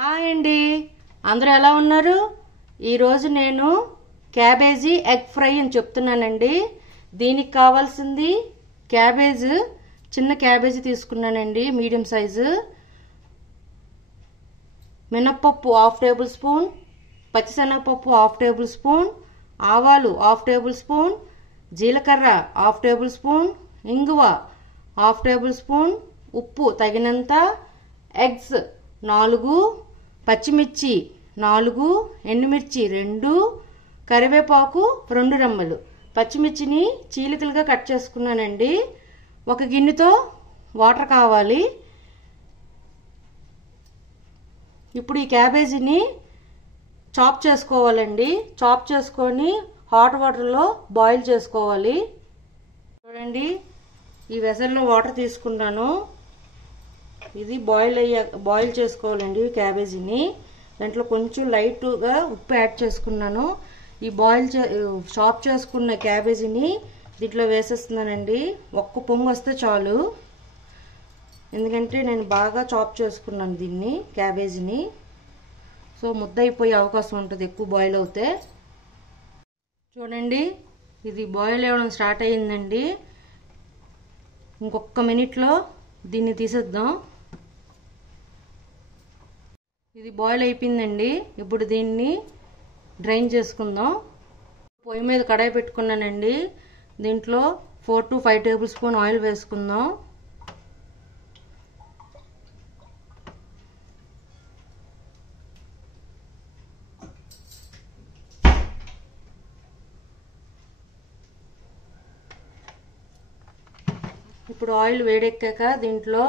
Hi అండి, అందరూ ఎలా ఉన్నారు? ఈరోజు నేను క్యాబేజీ ఎగ్ ఫ్రై అని చెప్తున్నానండి. దీనికి కావాల్సింది క్యాబేజ్, చిన్న క్యాబేజీ తీసుకున్నానండి, మీడియం సైజు. మినప్పప్పు 1/2 టేబుల్ స్పూన్, పచ్చిశనగపప్పు 1/2 టేబుల్ స్పూన్, ఆవాలు 1/2 టేబుల్ స్పూన్, జీలకర్ర 1/2 టేబుల్ స్పూన్, ఇంగువ 1/2 టేబుల్ స్పూన్, ఉప్పు తగినంత, ఎగ్స్ 4, పచ్చిమిర్చి 4, ఎండుమిర్చి 2, కరివేపాకు 2 రెమ్మలు. పచ్చిమిర్చిని చీలికలుగా కట్ చేసుకున్నానండి. ఒక గిన్నెతో వాటర్ కావాలి. ఇప్పుడు ఈ క్యాబేజీని చాప్ చేసుకోవాలండి. చాప్ చేసుకొని హాట్ వాటర్లో బాయిల్ చేసుకోవాలి. చూడండి, ఈ వెసల్లో వాటర్ తీసుకున్నాను. ఇది బాయిల్ చేసుకోవాలండి క్యాబేజీని. దాంట్లో కొంచెం లైట్గా ఉప్పు యాడ్ చేసుకున్నాను. ఈ చాప్ చేసుకున్న క్యాబేజీని దీంట్లో వేసేస్తున్నానండి. ఒక్క పొంగు వస్తే చాలు, ఎందుకంటే నేను బాగా చాప్ చేసుకున్నాను దీన్ని, క్యాబేజీని. సో ముద్ద అయిపోయే అవకాశం ఉంటుంది ఎక్కువ బాయిల్ అవుతే. చూడండి, ఇది బాయిల్ అవ్వడం స్టార్ట్ అయ్యిందండి. ఇంకొక మినిట్లో దీన్ని తీసేద్దాం. ఇది బాయిల్ అయిపోయిందండి. ఇప్పుడు దీన్ని డ్రైన్ చేసుకుందాం. పొయ్యి మీద కడాయి పెట్టుకున్నానండి. దీంట్లో 4 to 5 టేబుల్ స్పూన్ ఆయిల్ వేసుకుందాం. ఇప్పుడు ఆయిల్ వేడెక్కాక దీంట్లో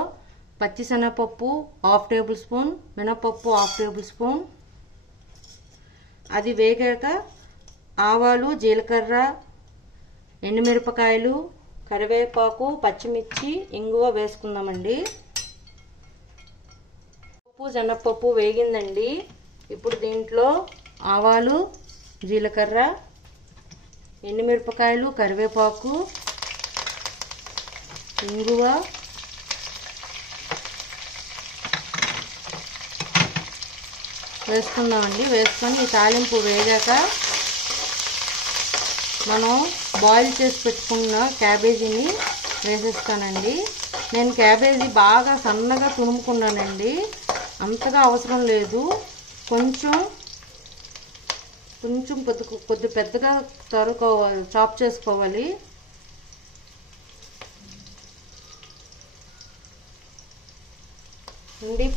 పచ్చిశనగపప్పు 1/2 టేబుల్ స్పూన్, మినపప్పు 1/2 టేబుల్ స్పూన్, అది వేగాక ఆవాలు, జీలకర్ర, ఎండుమిరపకాయలు, కరివేపాకు, పచ్చిమిర్చి, ఇంగువ వేసుకుందామండి. పప్పు శనగపప్పు వేగిందండి. ఇప్పుడు దీంట్లో ఆవాలు, జీలకర్ర, ఎండుమిరపకాయలు, కరివేపాకు, ఇంగువ, వేసుకుందామండి. వేసుకొని ఈ తాలింపు వేగాక మనం బాయిల్ చేసి పెట్టుకున్న క్యాబేజీని వేసేస్తానండి. నేను క్యాబేజీ బాగా సన్నగా తురుముకున్నానండి, అంతగా అవసరం లేదు. కొంచెం కొద్ది పెద్దగా తరుకోవాలి, చాప్ చేసుకోవాలి.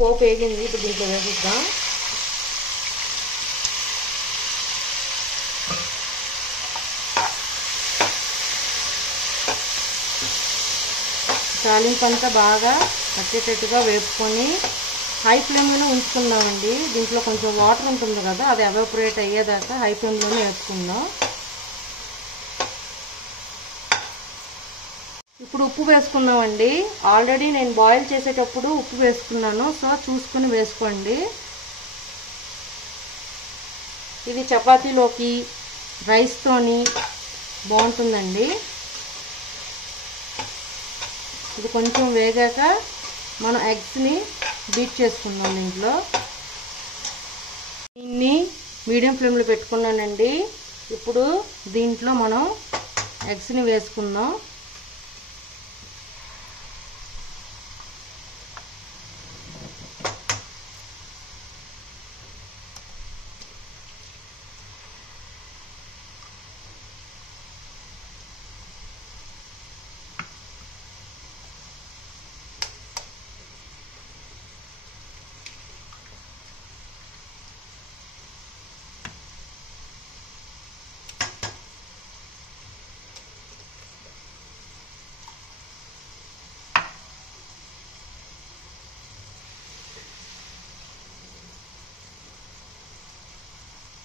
పోపు వేగింది. ఇప్పుడు దీంట్లో వేసిద్దాం. తాలింపు అంతా బాగా వచ్చేటట్టుగా వేపుకొని హై ఫ్లేమ్లోనే ఉంచుకుందామండి. దీంట్లో కొంచెం వాటర్ ఉంటుంది కదా, అది ఎవాపరేట్ అయ్యేదాకా హై ఫ్లేమ్లోనే వేపుకుందాం. ఇప్పుడు ఉప్పు వేసుకుందామండి. ఆల్రెడీ నేను బాయిల్ చేసేటప్పుడు ఉప్పు వేసుకున్నాను, సో చూసుకొని వేసుకోండి. ఇది చపాతీలోకి, రైస్తోని బాగుంటుందండి. ఇది కొంచెం వేగాక మనం ఎగ్స్ని బీట్ చేసుకుందాం. దీంట్లో దీన్ని మీడియం ఫ్లేమ్లో పెట్టుకున్నానండి. ఇప్పుడు దీంట్లో మనం ఎగ్స్ని వేసుకుందాం.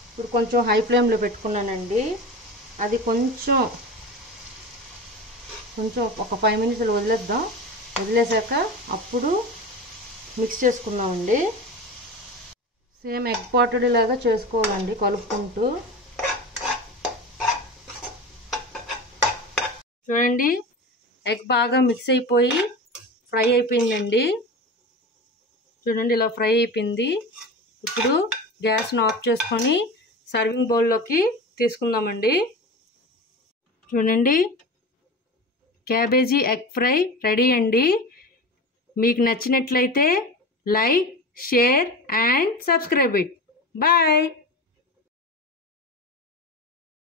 ఇప్పుడు కొంచెం హై ఫ్లేమ్లో పెట్టుకున్నానండి. అది కొంచెం ఒక 5 మినిట్స్ వదిలేద్దాం. వదిలేసాక అప్పుడు మిక్స్ చేసుకుందామండి. సేమ్ ఎగ్ పాటెడ్ లాగా చేసుకోవాలండి, కలుపుకుంటూ. చూడండి, ఎగ్ బాగా మిక్స్ అయిపోయి ఫ్రై అయిపోయిందండి. చూడండి, ఇలా ఫ్రై అయిపోయింది. ఇప్పుడు గ్యాస్ను ఆఫ్ చేసుకొని సర్వింగ్ బౌల్లోకి తీసుకుందామండి. చూడండి, క్యాబేజీ ఎగ్ ఫ్రై రెడీ అండి. మీకు నచ్చినట్లయితే like, share and subscribe it. Bye.